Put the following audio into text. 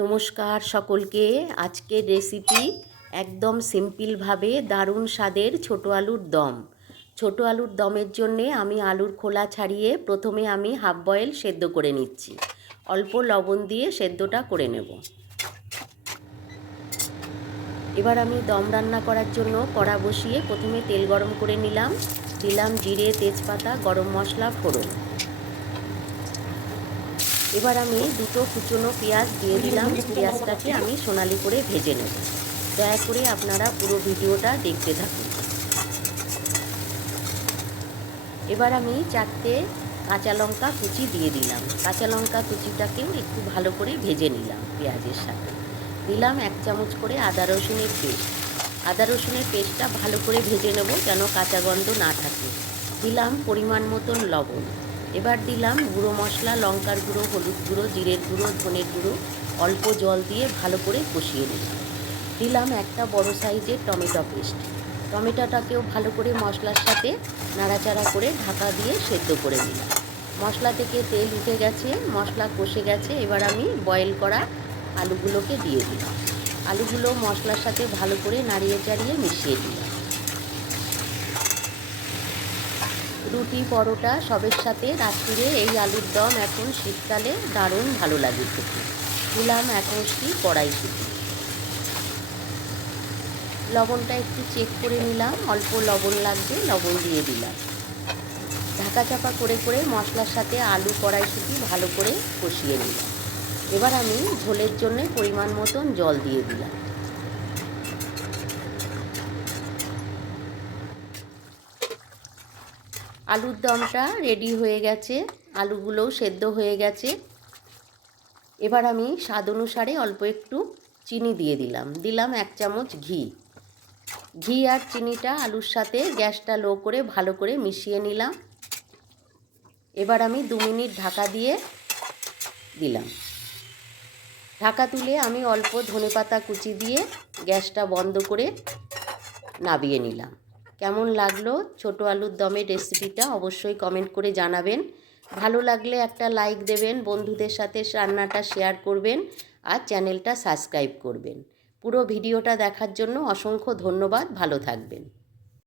নমস্কার সকলকে। আজকের রেসিপি একদম সিম্পলভাবে দারুণ স্বাদের ছোট আলুর দম। ছোট আলুর দমের জন্যে আমি আলুর খোলা ছাড়িয়ে প্রথমে আমি হাফ বয়েল সেদ্ধ করে নিচ্ছি। অল্প লবণ দিয়ে সেদ্ধটা করে নেব। এবার আমি দম রান্না করার জন্য কড়া বসিয়ে প্রথমে তেল গরম করে নিলাম। দিলাম জিরে, তেজপাতা, গরম মশলা, ফোড়ন। এবার আমি দুটো কুচনো পেঁয়াজ দিয়ে দিলাম। পেঁয়াজটাকে আমি সোনালি করে ভেজে নেব। দয়া করে আপনারা পুরো ভিডিওটা দেখতে থাকুন। এবার আমি 4টে কাঁচা লঙ্কা কুচি দিয়ে দিলাম। কাঁচা লঙ্কা কুচিটাকেও একটু ভালো করে ভেজে নিলাম পেঁয়াজের সাথে। দিলাম 1 চামচ করে আদা রসুনের পেস্ট। আদা রসুনের পেস্টটা ভালো করে ভেজে নেব যেন কাঁচা গন্ধ না থাকে। দিলাম পরিমাণ মতন লবণ। এবার দিলাম গুঁড়ো মশলা, লঙ্কার গুঁড়ো, হলুদ গুঁড়ো, জিরের গুঁড়ো, ধনের গুঁড়ো, অল্প জল দিয়ে ভালো করে কষিয়ে নিলাম। দিলাম একটা বড় সাইজের টমেটো পেস্ট। টমেটোটাকেও ভালো করে মশলার সাথে নাড়াচাড়া করে ঢাকা দিয়ে সেদ্ধ করে নিলাম। মশলা থেকে তেল উঠে গেছে, মশলা কষে গেছে। এবার আমি বয়েল করা আলুগুলোকে দিয়ে দিলাম। আলুগুলো মশলার সাথে ভালো করে নাড়িয়ে চাড়িয়ে মিশিয়ে দিলাম। রুটি, পরোটা সবের সাথে রাত্রিরে এই আলুর দম এখন শীতকালে দারুণ ভালো লাগে খেতে। দিলাম 1 মুঠি কড়াইশুঁটি। লবণটা একটু চেক করে নিলাম, অল্প লবণ লাগবে, লবণ দিয়ে দিলাম। ঢাকা চাপা করে করে মশলার সাথে আলু, কড়াইশুঁটি ভালো করে কষিয়ে নিলাম। এবার আমি ঝোলের জন্য পরিমাণ মতন জল দিয়ে দিলাম। আলুর দমটা রেডি হয়ে গেছে, আলুগুলোও সেদ্ধ হয়ে গেছে। এবার আমি স্বাদ অনুসারে অল্প একটু চিনি দিয়ে দিলাম। দিলাম 1 চামচ ঘি। ঘি আর চিনিটা আলুর সাথে গ্যাসটা লো করে ভালো করে মিশিয়ে নিলাম। এবার আমি 2 মিনিট ঢাকা দিয়ে দিলাম। ঢাকা তুলে আমি অল্প ধনেপাতা কুচি দিয়ে গ্যাসটা বন্ধ করে নামিয়ে নিলাম। কেমন লাগলো ছোট আলুর দমের রেসিপিটা অবশ্যই কমেন্ট করে জানাবেন। ভালো লাগলে একটা লাইক দেবেন, বন্ধুদের সাথে রান্নাটা শেয়ার করবেন আর চ্যানেলটা সাবস্ক্রাইব করবেন। পুরো ভিডিওটা দেখার জন্য অসংখ্য ধন্যবাদ। ভালো থাকবেন।